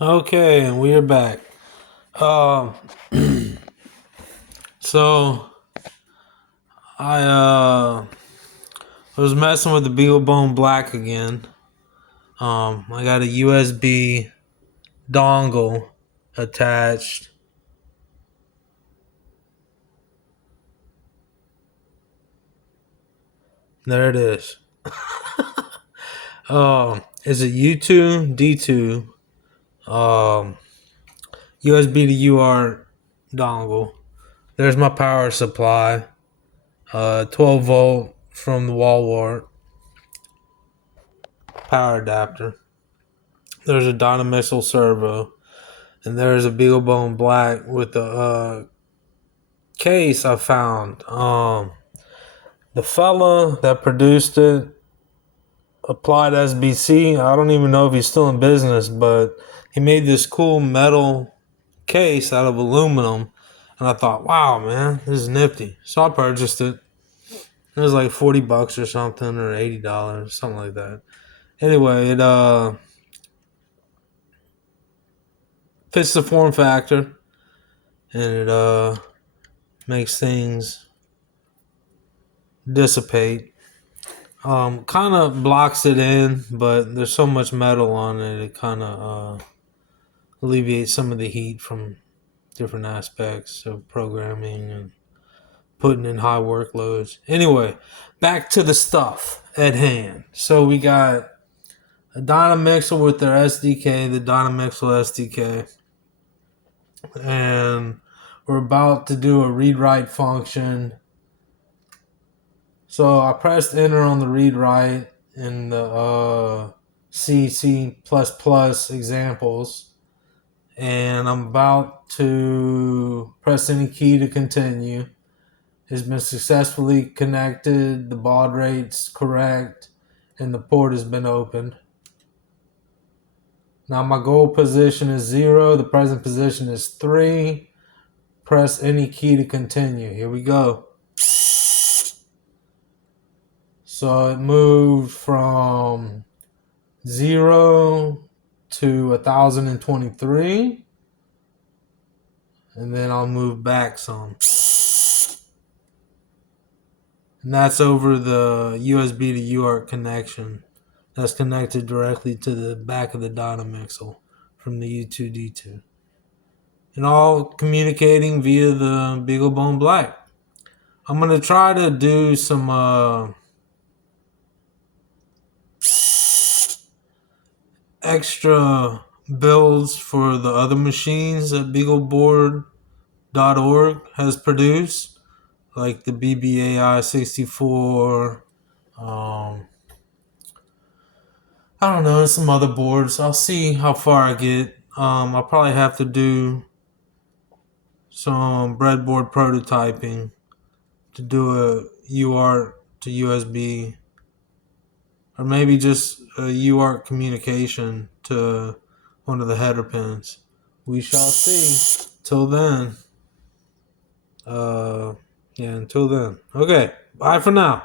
Okay, and we are back. Um, so I was messing with the BeagleBone Black again. I got a USB dongle attached. There it is. It's a U2 D2 USB to UART dongle. There's my power supply. 12 volt from the wall wart power adapter. There's a Dynamixel servo, and there's a BeagleBone Black with the case I found. The fella that produced it, Applied SBC, I don't even know if he's still in business, but he made this cool metal case out of aluminum, and I thought, wow, man, this is nifty. So I purchased it. It was like $40 or something, or $80, something like that. Anyway, it fits the form factor, and it makes things dissipate. Kind of blocks it in, but there's so much metal on it, it kind of alleviates some of the heat from different aspects of programming and putting in high workloads. Anyway, back to the stuff at hand. So we got a Dynamixel with their SDK, the Dynamixel SDK, and we're about to do a read-write function. So I pressed enter on the read-write in the C examples, and I'm about to press any key to continue. It's been successfully connected, the baud rate's correct, and the port has been opened. Now my goal position is 0, the present position is 3. Press any key to continue. Here we go. So it moved from 0 to 1023. And then I'll move back some. And that's over the USB to UART connection. That's connected directly to the back of the Dynamixel from the U2D2. And all communicating via the BeagleBone Black. I'm going to try to do some extra builds for the other machines that BeagleBoard.org has produced, like the BBAI64. I don't know, some other boards. I'll see how far I get. I'll probably have to do some breadboard prototyping to do a UART to USB, or maybe just a UART communication to one of the header pins. We shall see. Till then. Until then. Okay, bye for now.